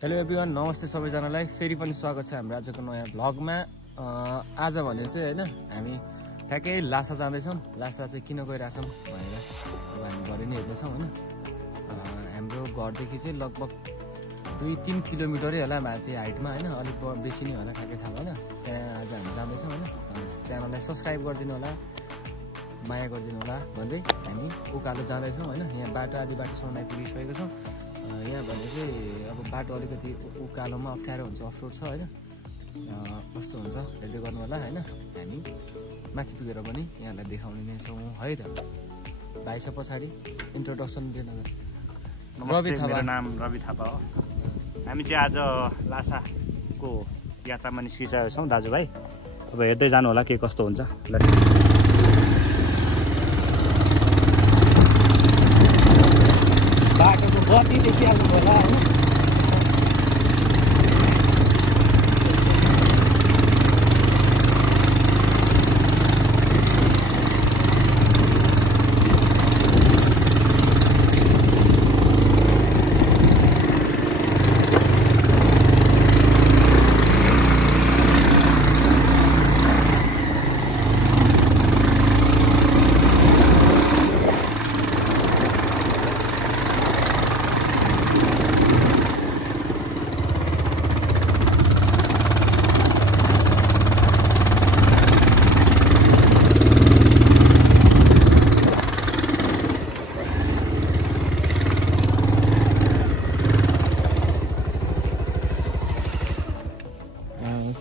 Hello everyone, नमस्ते सबैजनालाई। फेरि पनि स्वागत छ हाम्रो आजको नयाँ भ्लगमा। आज भने चाहिँ हैन हामी ठ्याक्कै लासा जाँदैछौँ। लासा चाहिँ किन गइरहेछौँ भनेर अब हामी भरे नै हेर्दैछौँ हैन। हाम्रो घरदेखि चाहिँ लगभग 2-3 किलोमिटरै होला माथि हाइटमा हैन, अलिक बेसी नै होला, ठ्याक्कै थाहा भएन। त्यहाँ आज हामी जाँदैछौँ हैन। च्यानललाई सब्सक्राइब गरिदिनु होला, माया गरिदिनु होला भन्दै हामी उकालो जाँदैछौँ हैन। यहाँ बाटो आदि बाटोसम्म आइपुगिसकेको छौँ। यहाँ भने चाहिँ अब बाटो अलिकति उकालोमा अप्ठ्यारो हुन्छ, अफरोड छ होइन। कस्तो हुन्छ हेर्दै गर्नु होला होइन। हामी माथि पुगेर पनि यहाँलाई देखाउने नै छौँ है त। भाइ छ पछाडि, इन्ट्रोडक्सन दिनु। रवि थापा, मेरो नाम रवि थापा हो। हामी चाहिँ आज लासाको यात्रामा निस्किसकेका छौँ दाजुभाइ। अब हेर्दै जानु होला के कस्तो हुन्छ। बाटोको गति देखिहाल्नु होला होइन।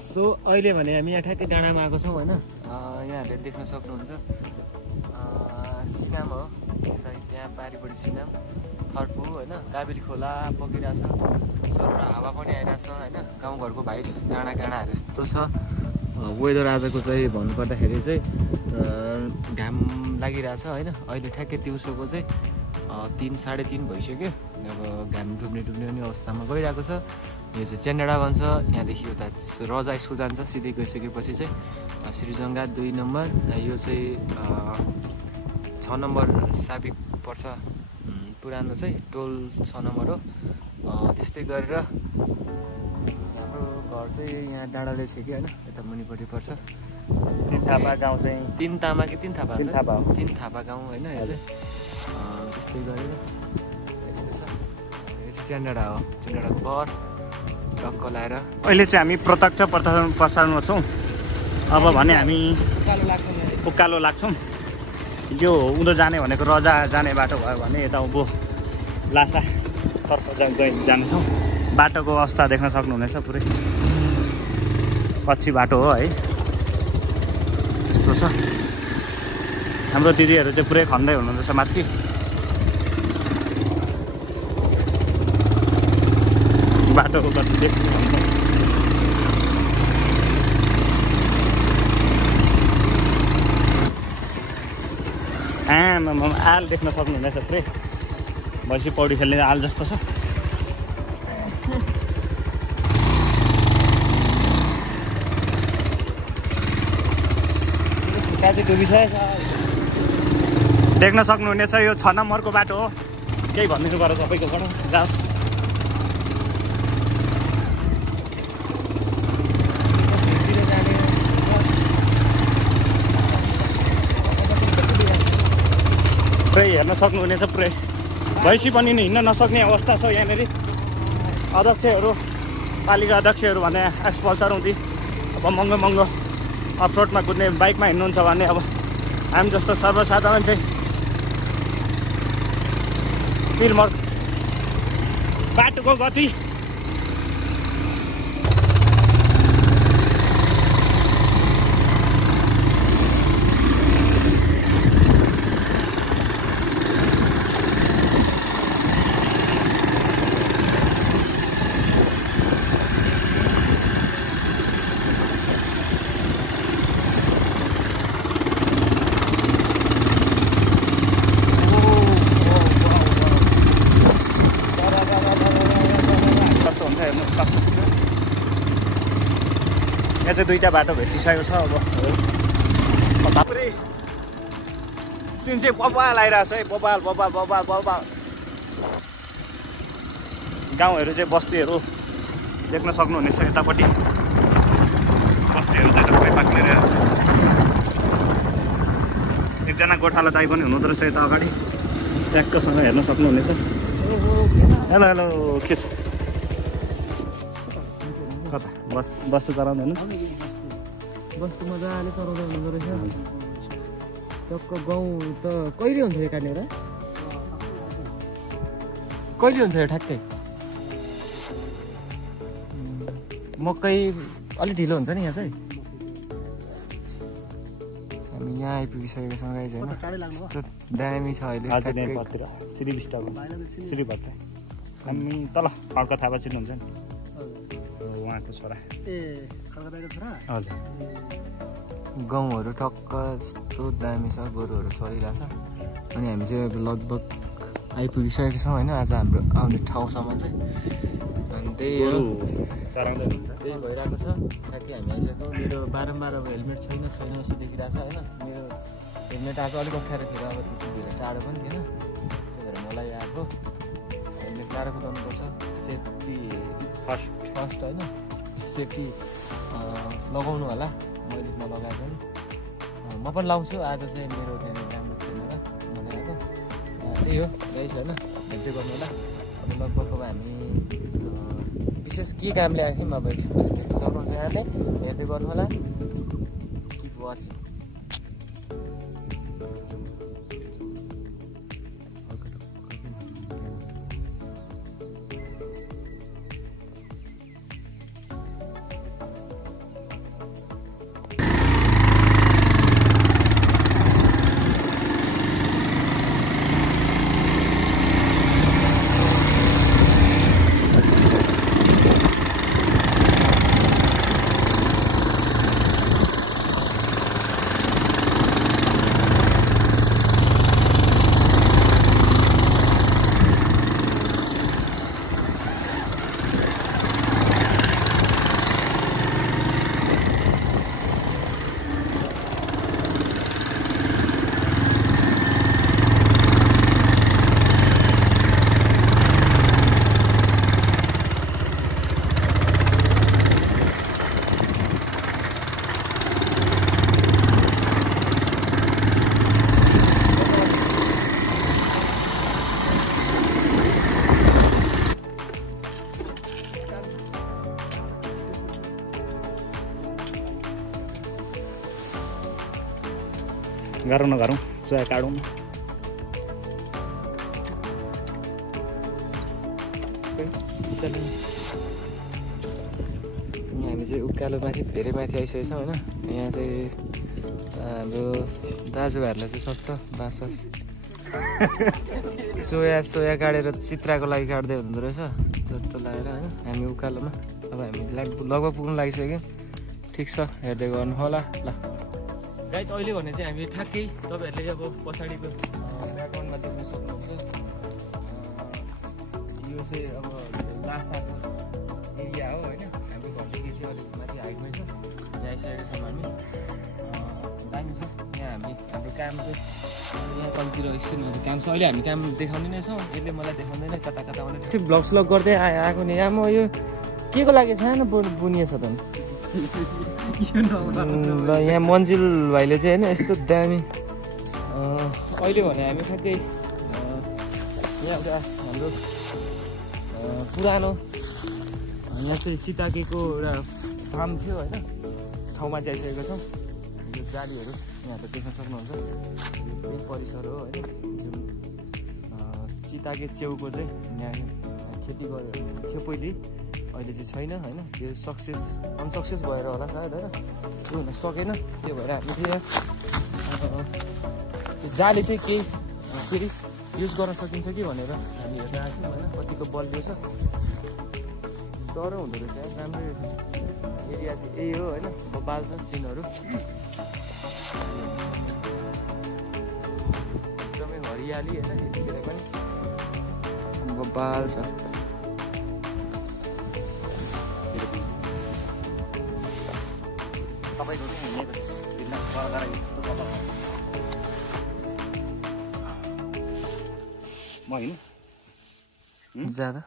सो अहिले भने हामी यहाँ ठ्याक्कै डाँडामा आएको छौँ होइन। यहाँहरूले देख्न सक्नुहुन्छ सिनाम हो। यता त्यहाँ पारिपट्टि सिनाम, थर्पु होइन, काबेली खोला बगिरहेछ। सर हावा पनि आइरहेछ होइन। गाउँघरको भाइब्स डाँडा काँडाहरू यस्तो छ। वेदर आजको चाहिँ भन्नुपर्दाखेरि चाहिँ घाम लागिरहेछ होइन। अहिले ठ्याक्कै दिउँसोको चाहिँ 3-3:30 भइसक्यो। अब घाम डुब्ने पनि अवस्थामा गइरहेको छ। यो चाहिँ चेन्डाडा भन्छ। यहाँदेखि उता रजा स्कुल जान्छ। सिधै गइसकेपछि चाहिँ श्रीजङ्गा 2 नम्बर, यो चाहिँ 6 नम्बर साबिक पर्छ। पुरानो चाहिँ टोल 6 नम्बर हो। त्यस्तै गरेर हाम्रो घर चाहिँ यहाँ डाँडाले छ कि होइन, यता मुनिपट्टि पर्छ। तिन थापा गाउँ चाहिँ तिन तामा कि तिन थापा हो, तिन थापा गाउँ होइन। यो चाहिँ त्यस्तै गरेर यस्तो छ। यो चाहिँ चेन्डाडा हो। चेन्डाडाको घर टक्क लाएर अहिले चाहिँ हामी प्रत्यक्ष प्रसारणमा छौँ। अब भने हामी उकालो लाग्छौँ। यो उँधो जाने भनेको रजा जाने बाटो भयो भने यता उँभो लासा तर्फ जान्छौँ। बाटोको अवस्था देख्न सक्नुहुनेछ, पुरै कच्ची बाटो हो है। यस्तो छ। हाम्रो दिदीहरू चाहिँ पुरै खन्दै हुनुहुँदैछ माथि। बाटोको कति देख्नु आल देख्न सक्नुहुनेछ पुरै। भैँसी पौडी खेल्ने आल जस्तो छ। देख्न सक्नुहुनेछ यो 6 नम्बरको बाटो हो। केही भनिदिनु पर्यो सबैकोबाट जाओस्। पुरै हेर्न सक्नुहुनेछ। पुरै भैँसी पनि हिँड्न नसक्ने अवस्था छ यहाँनिर। अध्यक्षहरू, पालिका अध्यक्षहरू भने एक्सपल्सर हुँदै अब महँगो अफरोडमा कुद्ने बाइकमा हिँड्नुहुन्छ भने अब हामी जस्तो सर्वसाधारण चाहिँ पिलमर्क बाटोको गति यहाँ चाहिँ 2टा बाटो भेटिसकेको छ। अब पुरै सिन चाहिँ बबाल आइरहेको छ है। बबाल गाउँहरू चाहिँ बस्तीहरू देख्न सक्नुहुनेछ यतापट्टि बस्तीहरू चाहिँ टक्कै पाक्ने रहेको छ। एकजना गोठाला दाइ पनि हुनुहुँदो रहेछ यता अगाडि ट्याक्कसँग हेर्न सक्नुहुनेछ। हेलो हेलो के छ कता बस्तु चलाउँदैन बस्तु मजाले चलाउँदै हुँदो रहेछ। टक्क गाउँ त कहिले हुन्छ यो काटेर कहिले हुन्छ यो ठ्याक्कै मकै अलिक ढिलो हुन्छ नि यहाँ चाहिँ। हामी यहाँ आइपुगिसकेको छौँ गाइज होइन कस्तो दामी छ अहिले श्रीभट्ट हामी तल खड्का थापा चिन्नुहुन्छ नि उहाँको छोरा हजुर। गाउँहरू टक्क यस्तो दामी छ गोरुहरू चलिरहेछ अनि हामी चाहिँ लगभग आइपुगिसकेको छौँ होइन आज हाम्रो आउने ठाउँसम्म चाहिँ। अनि त्यही हो त्यही भइरहेको छ ठ्याक्कै हामी आइसक्यो। मेरो बारम्बार अब हेलमेट छैन जस्तो देखिरहेको छ होइन। मेरो हेलमेट आज अलिक अप्ठ्यारो थियो अब धेरै टाढो पनि थिएन त्यही भएर मलाई आएको हेलमेट लाएर कुदाउनुपर्छ सेफ्टी फर्स्ट होइन सेफ्टी लगाउनु होला मैले नलगाएको नि म पनि लाउँछु। आज चाहिँ मेरो त्यहाँनिर राम्रो थिएन र मलाई आएको त्यही हो गाइस होइन हेर्दै गर्नु होला। अब लगभग अब हामी विशेष के कामले आएको थियौँ अब एकछिन सक्नुहुन्छ यहाँले हेर्दै गर्नु होला। Keep watching. गरौँ नगरौँ सोया काटौँ हामी चाहिँ उकालो माथि धेरै माथि आइसकेको छौँ होइन। यहाँ चाहिँ हाम्रो दाजुभाइहरूलाई चाहिँ सट्ट बाँस सोया काटेर चित्राको लागि काट्दै हुँदो रहेछ चट्ट लगाएर होइन। हामी उकालोमा अब हामी लगभग पुग्नु लागिसक्यौँ। ठिक छ हेर्दै गर्नु होला ल गाइस। अहिले भने चाहिँ हामी ठ्याक्कै तपाईँहरूले अब पछाडिको ब्याकग्राउन्डमा देख्न सक्नुहुन्छ यो चाहिँ अब लासाको एरिया हो होइन। हाम्रो घरदेखि चाहिँ अलिक माथि हाइटमै छ यहाँ आइसकेको छौँ हामी। दामी छ यहाँ हाम्रो काम चाहिँ यहाँ कम्तीतिर एकछिनहरू काम छ। अहिले हामी काम देखाउने नै छौँ यसले मलाई देखाउँदैन कता कता आउने ठिक ब्लग स्लग गर्दै आएको नि यहाँ म यो के को लागि सानो बुनिएछ त ल यहाँ मन्जिल भाइले चाहिँ होइन यस्तो दामी अहिले भने हामी ठ्याक्कै यहाँ हाम्रो पुरानो यहाँ चाहिँ सीताकेको एउटा फार्म थियो होइन ठाउँमा चाहिँ आइसकेको छौँ। यो जालीहरू यहाँले देख्न सक्नुहुन्छ यही परिसर हो होइन। जुन सीताके च्याउको चाहिँ यहाँ खेती गरेको थियो पहिले अहिले चाहिँ छैन होइन। त्यो अनसक्सेस भएर होला सायद होइन त्यो हुन सकेन। त्यो भएर हामी चाहिँ त्यो जाली चाहिँ केही फेरि युज गर्न सकिन्छ कि भनेर हामी हेर्न आएको थियौँ होइन। कतिको बलियो छ डह्रो हुँदो रहेछ राम्रै एरिया चाहिँ यही हो होइन। बबाल छ सिनहरू एकदमै हरियाली होइन यतिखेर पनि बबाल छ। म होइन ज्यादा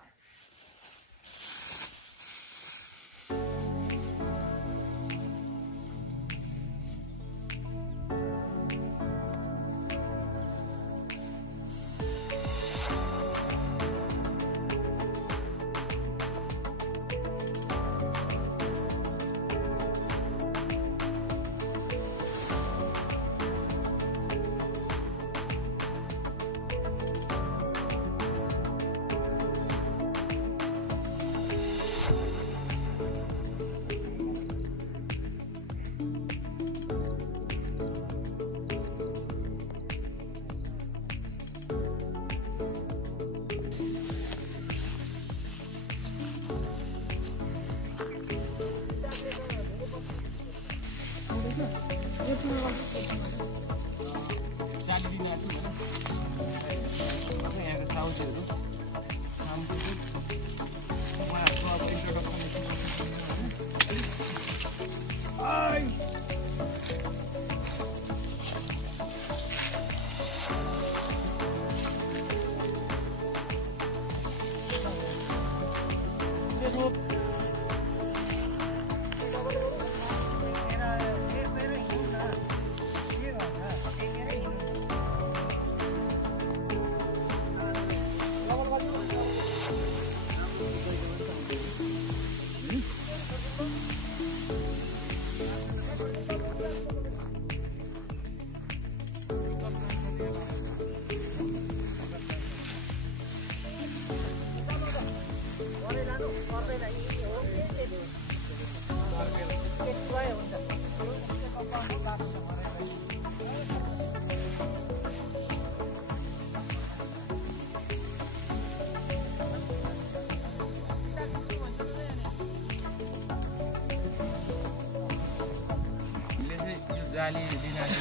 जाली दिन आएको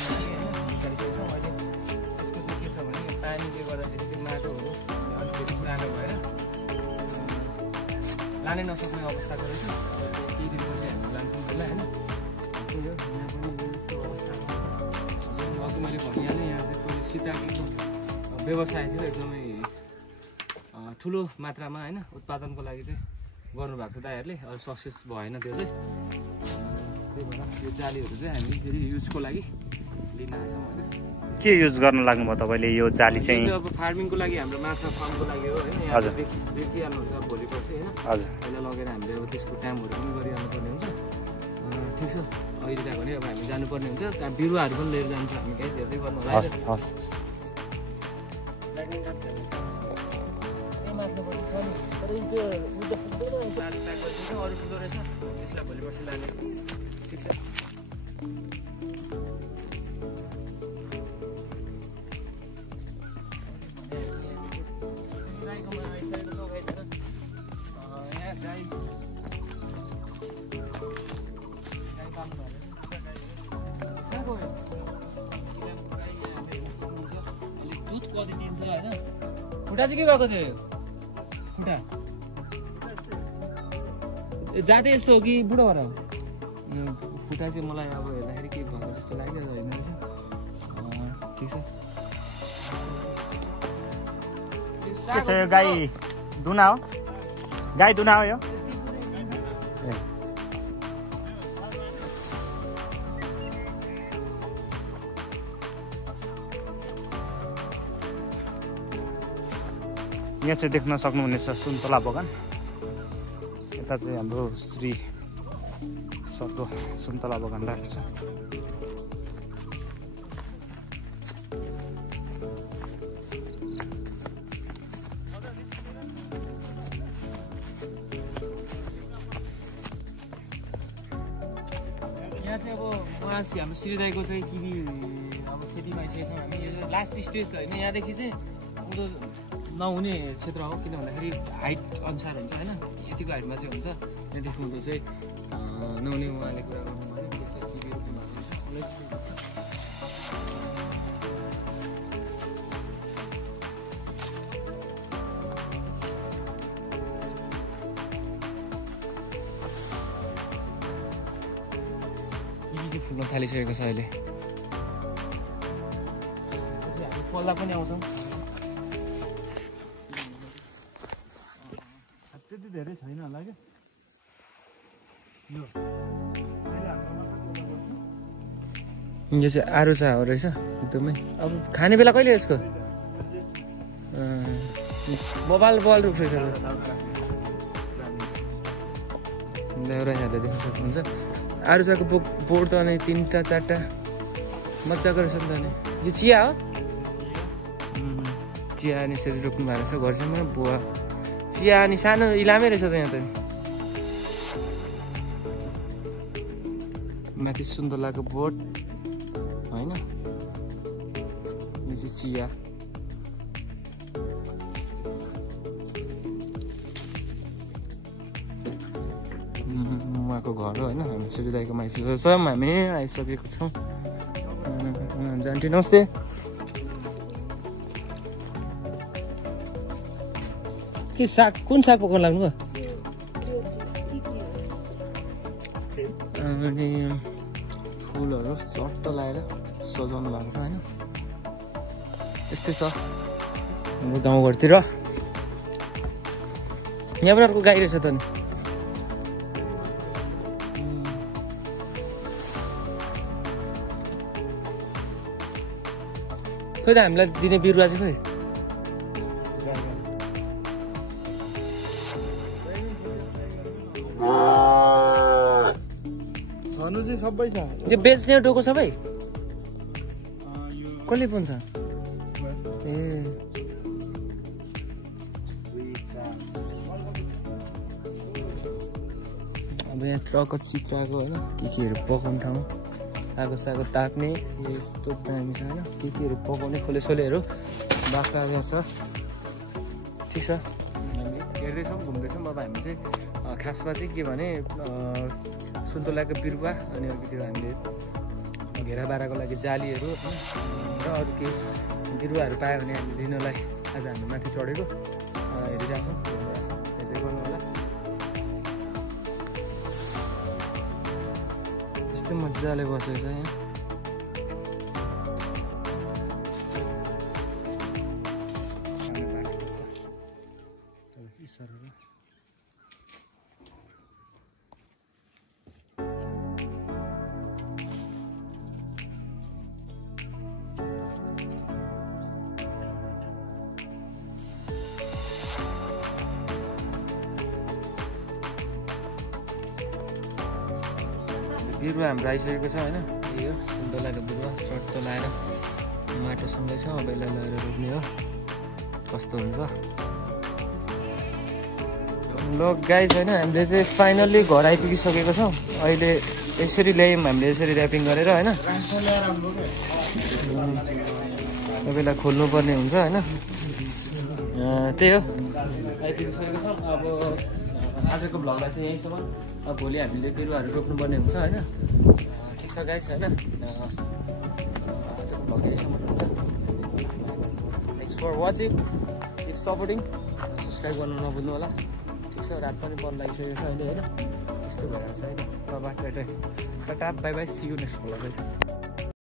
यसको चाहिँ के छ भने पानीले गर्दाखेरि त्यो माटोहरू अलिकति पुरानो भएर लानै नसक्ने अवस्थाको रहेछ। केही दिनपछि हामी लान्छौँ होला होइन। त्यही हो, यहाँ पनि यस्तो अवस्था अघि मैले भनिहालेँ। यहाँ चाहिँ पहिले सीताको व्यवसाय थियो एकदमै ठुलो मात्रामा होइन उत्पादनको लागि चाहिँ गर्नुभएको थियो दाइहरूले। अहिले सक्सेस भएन त्यो चाहिँ। त्यही भएर यो जालीहरू चाहिँ हामी फेरि युजको लागि लिन आएछौँ होइन। के युज गर्न लाग्नुभयो तपाईँले यो जाली चाहिँ? अब फार्मिङको लागि हाम्रो माछा फार्मको लागि हो होइन। यहाँ देखिहाल्नुहुन्छ अब भोलि पर्सि होइन। हजुर, पहिला लगेर हामीले अब त्यसको कामहरू पनि गरिहाल्नु पर्ने हुन्छ। ठिक छ, अहिले त भने अब हामी जानुपर्ने हुन्छ। त्यहाँ बिरुवाहरू पनि लिएर जान्छ हामी। गाइस हेर्दै गर्नु होला। हस् हस्। अरू ठुलो रहेछ, त्यसलाई भोलि पर्सि लाने। ठिक छ। दुध कति दिन्छ होइन? खुट्टा चाहिँ के भएको थियो? खुट्टा जाँदै यस्तो हो कि बुढो भएर? खुट्टा चाहिँ मलाई अब हेर्दाखेरि के भएको जस्तो लाग्यो होइन रहेछ। ठिक छ। के छ यो? गाई दुना हो? गाई दुना हो यो? यहाँ चाहिँ देख्न सक्नुहुनेछ सुन्तला बगान। यता चाहिँ हाम्रो श्री सरको सुन्तला बगान रहेको छ। यहाँ चाहिँ अब उहाँ हाम्रो श्रीदाईको चाहिँ किबी अब खेतीमा छौँ हामी। यो लास्ट स्टेज छ होइन। यहाँदेखि चाहिँ उँधो नहुने क्षेत्र हो, किन भन्दाखेरि हाइट अनुसार हुन्छ होइन। यतिको हाइटमा चाहिँ हुन्छ। त्यहाँदेखि उँधो चाहिँ नहुने उहाँले कुरा गर्नुभयो। किबी रोप्नु भएको छ। फुल्न थालिसकेको छ अहिले। हामी फल्दा पनि आउँछौँ। त्यति धेरै छैन होला क्या यो चाहिँ आरुचा हो रहेछ एकदमै। अब खाने बेला कहिले यसको? बबाल रुख्छ देउरा देख्न सक्नुहुन्छ। आरुचाको बोर्ड त अनि 3टा 4टा मजाको रहेछ नि त। अनि यो चिया हो? चिया अनि यसरी रोप्नु भएको छ घरसम्म। बुवा चिया अनि सानो इलामै रहेछ त यहाँ त। माथि सुन्तलाको बोट होइन। यो चाहिँ चिया। उहाँको घर हो होइन। हामी सुविधाको माइतीसम्म हामी आइसकेको छौँ। आन्टी नमस्ते। के साग, कुन साग पकाउनु लाग्नु भयो? अनि फुलहरू चट्ट लगाएर सजाउनु भएको छ होइन। यस्तै छ हाम्रो गाउँघरतिर। यहाँ पनि अर्को गाई रहेछ त नि। खोइ त हामीलाई दिने बिरुवा चाहिँ खोइ छनु चाहिँ सबै छ त्यो बेच्ने डोको सबै कसले पुन्छ ए अब यहाँ ट्रकको चित्राको होइन के केहरू पकाउने ठाउँ आगो सागो ताप्ने यस्तो दामी छ होइन के केहरू पकाउने खोलेसोलेहरू बाख्रा यहाँ छ ठिक छ हामी हेर्दैछौँ घुम्दैछौँ अब हामी चाहिँ खासमा चाहिँ के भने सुन्तलाको बिरुवा अनि अलिकति हामीले घेरा बाराको लागि जालीहरू र अरू केही बिरुवाहरू पायो भने हामी लिनलाई आज हामी माथि चढेको हेरिरहेछौँ हेर्दै गर्नु होला यस्तो मजाले बसेको छ यहाँ बिरुवा हाम्रो आइसकेको छ होइन यही हो सुन्तलाको बिरुवा सर्ट लाएर माटोसँगै छ अब यसलाई लगेर रोप्ने हो कस्तो हुन्छ ल गाइस होइन हामीले चाहिँ फाइनल्ली घर आइपुगिसकेको छौँ अहिले यसरी ल्यायौँ हामीले यसरी ऱ्यापिङ गरेर होइन तपाईँलाई खोल्नुपर्ने हुन्छ होइन त्यही हो आइपुगिसकेको छौँ अब आजको भ्लगलाई चाहिँ यहीँसम्म अब भोलि हामीले बिरुवाहरू रोप्नुपर्ने हुन्छ होइन ठिक छ गाइस होइन आजको भ्लग यहीँसम्म हुन्छ thanks for watching keep supporting subscribe गर्नु नभुल्नु होला ठिक छ रात पनि बन्द लागिसकेको छ अहिले होइन यस्तो भइरहेको छ होइन bye bye see you next vlog